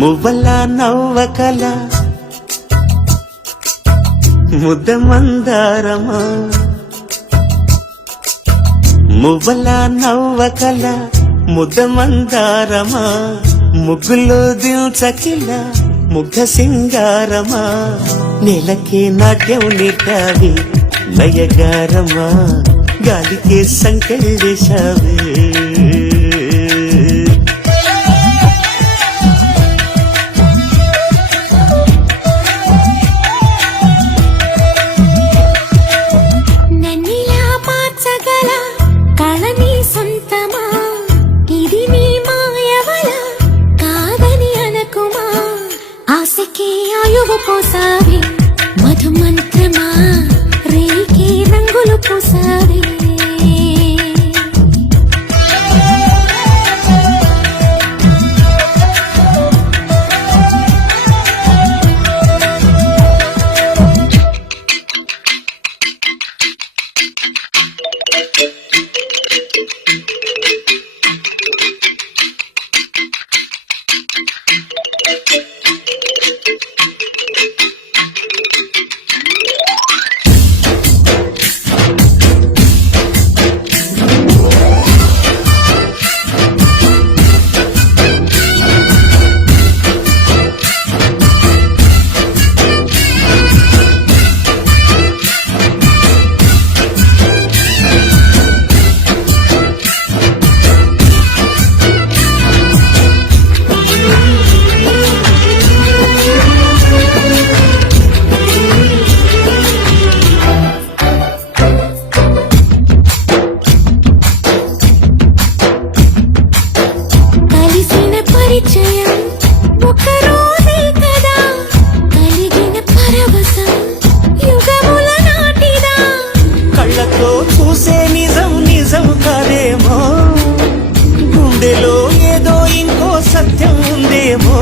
మువ్వల నవ్వకల ముద్ద మందారమా మువ్వల నవ్వకల ముద్ద మందారమా ముగ్గులో దిల్చకిల ముగ్ధ సింగారమా నేలకే నాట్యం నేర్పావి నయగారమా గాలికే సంకెళ్ళేశావే పోసావే మధు మంత్రమా రేకే రంగులు పోసావే చూసే నిజం నిజం కాదేమో గుండెలో ఏదో ఇంకో సత్యం ఉందేమో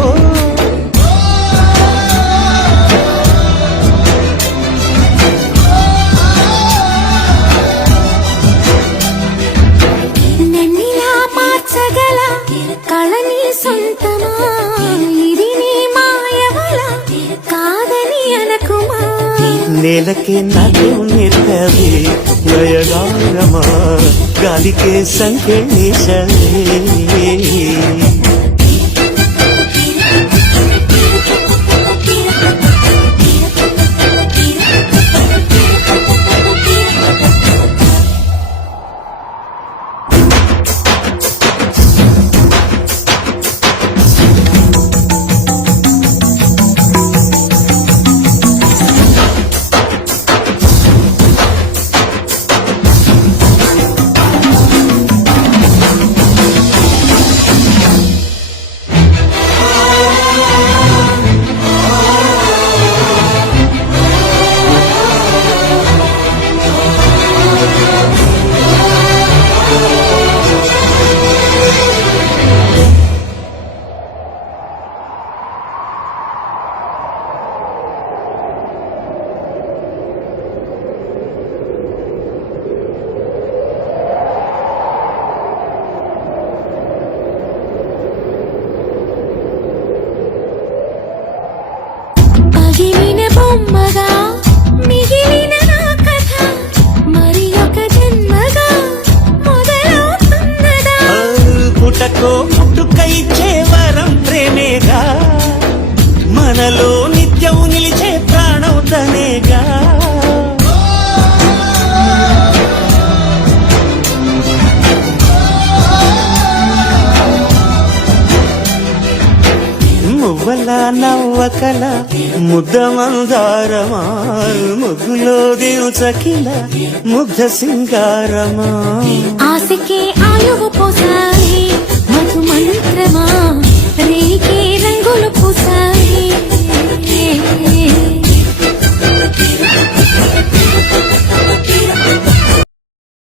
నన్నిలా మార్చగల కళని సొంతమా ఇది నీ మాయవల కాదని అనకుమా నేలకే నాట్యం నేర్పావే నయగారమా గాలికే సంకెళ్ళేశావే బొమ్మగా మిగిలిన నా కథ మరి ఒక జన్మగా మొదలవుతున్నదా పుటకో పుట్టుక ఇచ్చే వరం ప్రేమేగా మనలో నిత్యం నిలిచే ప్రాణం తనేగా మువ్వల నవ్వకల ముద్ద మందారమా ముగ్గులో దిల్చకిల ముగ్ధ సింగారమా ఆశకే ఆయువు పోసావే మధు మంత్రమా